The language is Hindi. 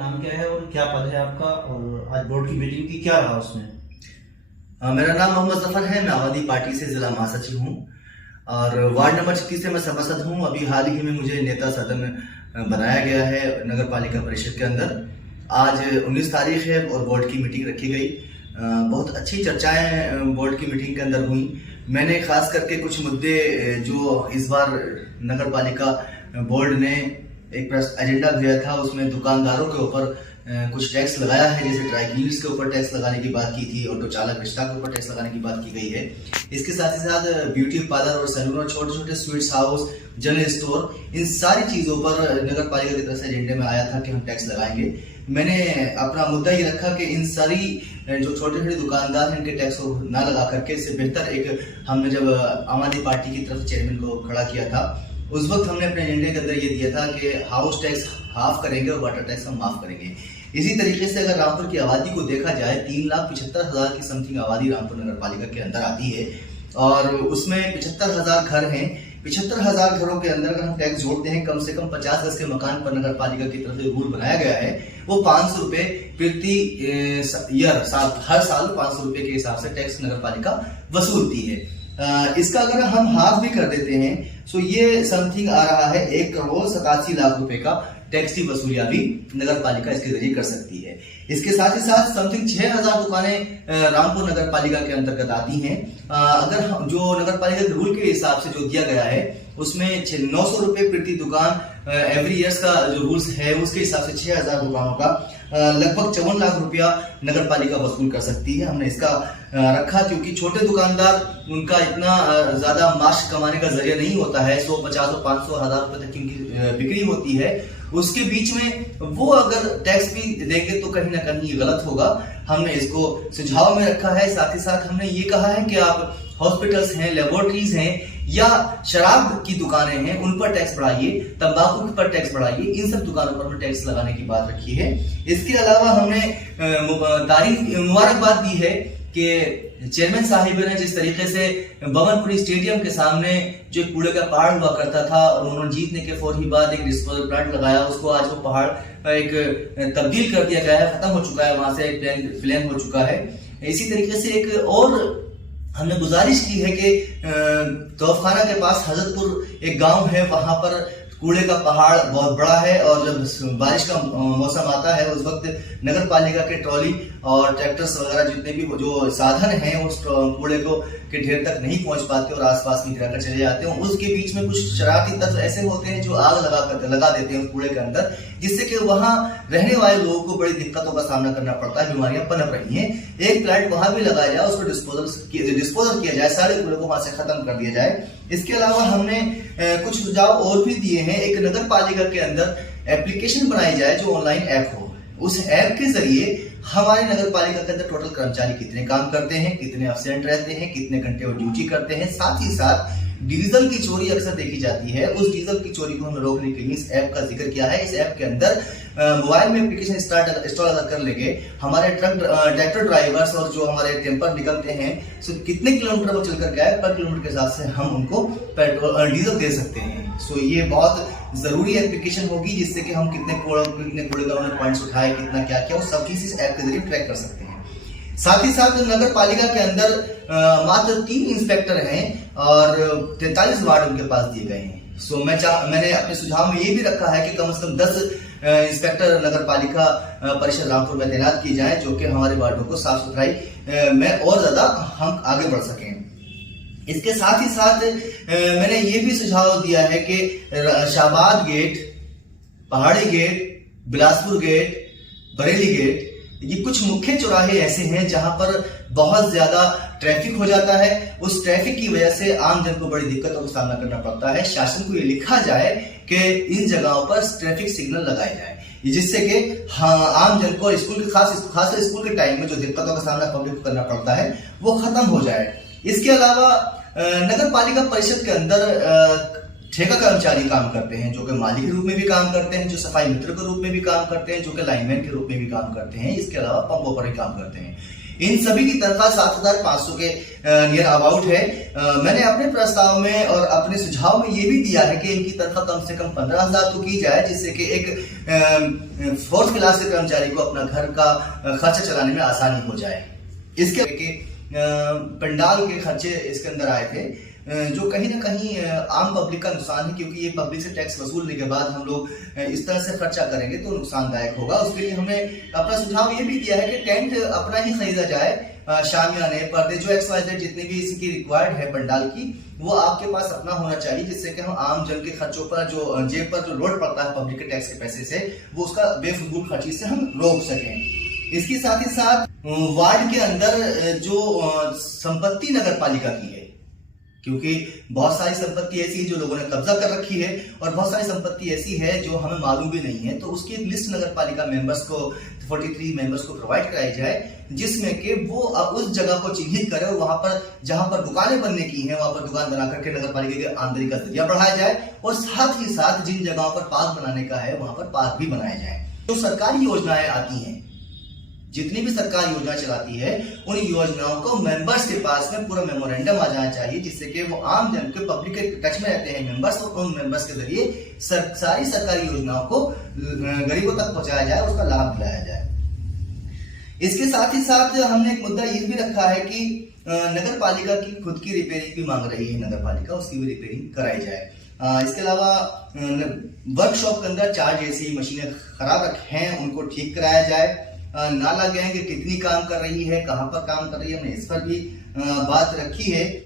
नाम क्या है और क्या पद है आपका, और आज बोर्ड की मीटिंग की क्या रहा उसमें? मेरा नाम मोहम्मद जफर है। मैं आबादी पार्टी से जिला महासचिव हूँ और वार्ड नंबर 36 से मैं सभासद हूँ। अभी हाल ही में मुझे नेता सदन बनाया गया है नगर पालिका परिषद के अंदर। आज 19 तारीख है और बोर्ड की मीटिंग रखी गई। बहुत अच्छी चर्चाएं बोर्ड की मीटिंग के अंदर हुई। मैंने खास करके कुछ मुद्दे जो इस बार नगर पालिका बोर्ड ने एक एजेंडा भेजा था, उसमें दुकानदारों के ऊपर कुछ टैक्स लगाया है। जैसे ड्राई क्लीनर्स के ऊपर टैक्स लगाने की बात की थी, ऑटो चालक रिक्शा के ऊपर टैक्स लगाने की बात की गई है। इसके साथ ही साथ ब्यूटी पार्लर और सैलून और छोटे छोटे स्वीट्स हाउस, जनरल स्टोर, इन सारी चीजों पर नगर पालिका की तरफ से एजेंडे में आया था कि हम टैक्स लगाएंगे। मैंने अपना मुद्दा ये रखा कि इन सारी जो छोटे छोटे दुकानदार हैं इनके टैक्स को ना लगा करके इससे बेहतर एक हमने जब आम आदमी पार्टी की तरफ से चेयरमैन को खड़ा किया था, उस वक्त हमने अपने एजेंडे के अंदर ये दिया था कि हाउस टैक्स हाफ करेंगे और वाटर टैक्स हम माफ करेंगे। इसी तरीके से अगर रामपुर की आबादी को देखा जाए, 3,75,000 की समथिंग आबादी रामपुर नगर पालिका के अंदर आती है और उसमें 75,000 घर हैं। 75,000 घरों के अंदर अगर हम टैक्स जोड़ते हैं, कम से कम 50 गज के मकान पर नगर पालिका की तरफ से रूल बनाया गया है, वो 500 रुपए प्रति ईयर हर साल 500 रुपए के हिसाब से टैक्स नगर पालिका वसूलती है। इसका अगर हम हाफ भी कर देते हैं तो ये समथिंग आ रहा है 1,87,00,000 रुपए का टैक्स की वसूलियां भी नगर पालिका इसके जरिए कर सकती है। इसके साथ ही साथ समथिंग 6,000 दुकानें रामपुर नगर पालिका के अंतर्गत आती हैं। अगर जो नगर पालिका के रूल के हिसाब से जो दिया गया है उसमें 900 रुपए प्रति दुकान एवरी ईयर्स का जो रूल्स है उसके हिसाब से 6,000 दुकानों का लगभग 54 लाख रुपया नगर पालिका वसूल कर सकती है। हमने इसका रखा क्योंकि छोटे दुकानदार, उनका इतना ज्यादा माश कमाने का जरिया नहीं होता है। 100, 50, 500, 1,000 रुपए तक की बिक्री होती है। उसके बीच में वो अगर टैक्स भी देंगे तो कहीं ना कहीं गलत होगा। हमने इसको सुझाव में रखा है। साथ ही साथ हमने ये कहा है कि आप हॉस्पिटल्स हैं, लेबोरेटरीज हैं या शराब की दुकानें हैं, उन पर टैक्स बढ़ाइए, तंबाकू पर टैक्स बढ़ाइए, इन सब दुकानों पर हमने टैक्स लगाने की बात रखी है। इसके अलावा हमने मुबारकबाद दी है कि चेयरमैन साहिब ने जिस तरीके से बमनपुरी स्टेडियम के सामने जो कूड़े का पहाड़ हुआ करता था और उन्होंने जीतने के फौरी बाद एक डिस्पोजल प्लांट लगाया, उसको आज वो पहाड़ एक तब्दील कर दिया गया है, खत्म हो चुका है, वहां से प्लान हो चुका है। इसी तरीके से एक और हमने गुजारिश की है कि तोफखाना के पास हजरतपुर एक गांव है, वहां पर कूड़े का पहाड़ बहुत बड़ा है और जब बारिश का मौसम आता है उस वक्त नगर पालिका के ट्रॉली और ट्रैक्टर्स वगैरह जितने भी जो साधन हैं उस कूड़े को के ढेर तक नहीं पहुंच पाते और आसपास में गिराकर चले जाते हैं। उसके बीच में कुछ शरारती तत्व ऐसे होते हैं जो आग लगा देते हैं उस कूड़े के अंदर, जिससे कि वहां रहने वाले लोगों को बड़ी दिक्कतों का सामना करना पड़ता है, बीमारियां पनप रही हैं। एक प्लांट वहां भी लगाया जाए, उसको डिस्पोजल किया जाए, सारे कूड़े को वहां से खत्म कर दिया जाए। इसके अलावा हमने कुछ सुझाव और भी दिए हैं। एक नगर पालिका के अंदर एप्लीकेशन बनाई जाए जो ऑनलाइन ऐप हो। उस ऐप के जरिए हमारे नगर पालिका के अंदर टोटल कर्मचारी कितने काम करते हैं, कितने अब्सेंट रहते हैं, कितने घंटे वो ड्यूटी करते हैं। साथ ही साथ डीजल की चोरी अक्सर देखी जाती है, उस डीजल की चोरी को हमने रोकने के लिए इस ऐप का जिक्र किया है। इस ऐप के अंदर मोबाइल में एप्लीकेशन इंस्टॉल अगर कर लेंगे, हमारे ट्रैक्टर ड्राइवर्स और जो हमारे टेम्पर निकलते हैं सो कितने किलोमीटर वो चलकर गए, पर किलोमीटर के हिसाब से हम उनको पेट्रोल डीजल दे सकते हैं। सो ये बहुत जरूरी एप्लीकेशन होगी जिससे कि हम कितने कूड़े का उन्होंने पॉइंट्स उठाए, कितना क्या किया, वो सब चीज इस ऐप के जरिए ट्रैक कर सकते हैं। साथ ही साथ नगर पालिका के अंदर मात्र 3 इंस्पेक्टर हैं और 43 वार्ड उनके पास दिए गए हैं। सो मैंने अपने सुझाव में ये भी रखा है कि कम से कम 10 इंस्पेक्टर नगर पालिका परिषद रामपुर में तैनात किए जाएं, जो कि हमारे वार्डों को साफ सुथराई में और ज्यादा हम आगे बढ़ सकें। इसके साथ ही साथ मैंने ये भी सुझाव दिया है कि Shahabad gate, Pahari gate, Bilaspur gate, Bareilly gate, ये कुछ मुख्य चौराहे ऐसे हैं जहां पर बहुत ज्यादा ट्रैफिक हो जाता है। उस ट्रैफिक की वजह से आम जन को बड़ी दिक्कतों का सामना करना पड़ता है। शासन को ये लिखा जाए कि इन जगहों पर ट्रैफिक सिग्नल लगाए जाए, जिससे कि आम जन को स्कूल के खास स्कूल के टाइम में जो दिक्कतों का सामना पब्लिक को करना पड़ता है वो खत्म हो जाए। इसके अलावा नगर पालिका परिषद के अंदर ठेका कर्मचारी काम करते हैं, जो कि माली के रूप में भी काम करते हैं, जो सफाई मित्र के रूप में भी काम करते हैं, जो कि लाइनमैन के रूप में भी काम करते हैं। इसके अलावा पंपों पर भी काम करते हैं। इन सभी की तनख्वाह 7,500 के नियर अबाउट है। मैंने अपने प्रस्ताव में और अपने सुझाव में ये भी दिया है कि इनकी तनख्वाह कम से कम 15,000 तो की जाए, जिससे कि एक 4th क्लास के कर्मचारी को अपना घर का खर्चा चलाने में आसानी हो जाए। इसके पंडाल के खर्चे इसके अंदर आए थे, जो कहीं ना कहीं आम पब्लिक का नुकसान है, क्योंकि ये पब्लिक से टैक्स वसूलने के बाद हम लोग इस तरह से खर्चा करेंगे तो नुकसानदायक होगा। उसके लिए हमने अपना सुझाव ये भी दिया है कि टेंट अपना ही खरीदा जाए, शामियाने, पर्दे, जो XYZ जितनी भी इसकी रिक्वायर्ड है पंडाल की, वो आपके पास अपना होना चाहिए, जिससे कि हम आम जन के खर्चों पर जो जेब पर जो लोड पड़ता है पब्लिक के टैक्स के पैसे से, वो उसका बेफजूल खर्ची से हम रोक सकें। इसके साथ ही साथ वार्ड के अंदर जो संपत्ति नगर पालिका की है, क्योंकि बहुत सारी संपत्ति ऐसी है जो लोगों ने कब्जा कर रखी है और बहुत सारी संपत्ति ऐसी है जो हमें मालूम भी नहीं है, तो उसकी एक लिस्ट नगर पालिका मेंबर्स को 43 मेंबर्स को प्रोवाइड कराई जाए, जिसमें कि वो उस जगह को चिन्हित करे और वहां पर जहां पर दुकानें बनने की हैं वहां पर दुकान बना करके नगर पालिका की आमदनी का जरिया बढ़ाया जाए, और साथ ही साथ जिन जगहों पर पार्क बनाने का है वहां पर पार्क भी बनाया जाए। जो सरकारी योजनाएं आती हैं, जितनी भी सरकार योजना चलाती है, उन योजनाओं को मेंबर्स के पास में पूरा मेमोरेंडम आ जाना चाहिए, जिससे कि वो आम जन के पब्लिक के टच में रहते हैं मेंबर्स, और उन मेंबर्स के जरिए सारी सरकारी योजनाओं को गरीबों तक पहुंचाया जाए, उसका लाभ दिलाया जाए। इसके साथ ही साथ हमने एक मुद्दा ये भी रखा है कि नगर पालिका की खुद की रिपेयरिंग भी मांग रही है नगर पालिका, उसकी भी रिपेयरिंग कराई जाए। इसके अलावा वर्कशॉप के अंदर 4 जैसी मशीनें खराब हैं, उनको ठीक कराया जाए। नाला गैंग कितनी काम कर रही है, कहां पर काम कर रही है, हमने इस पर भी बात रखी है।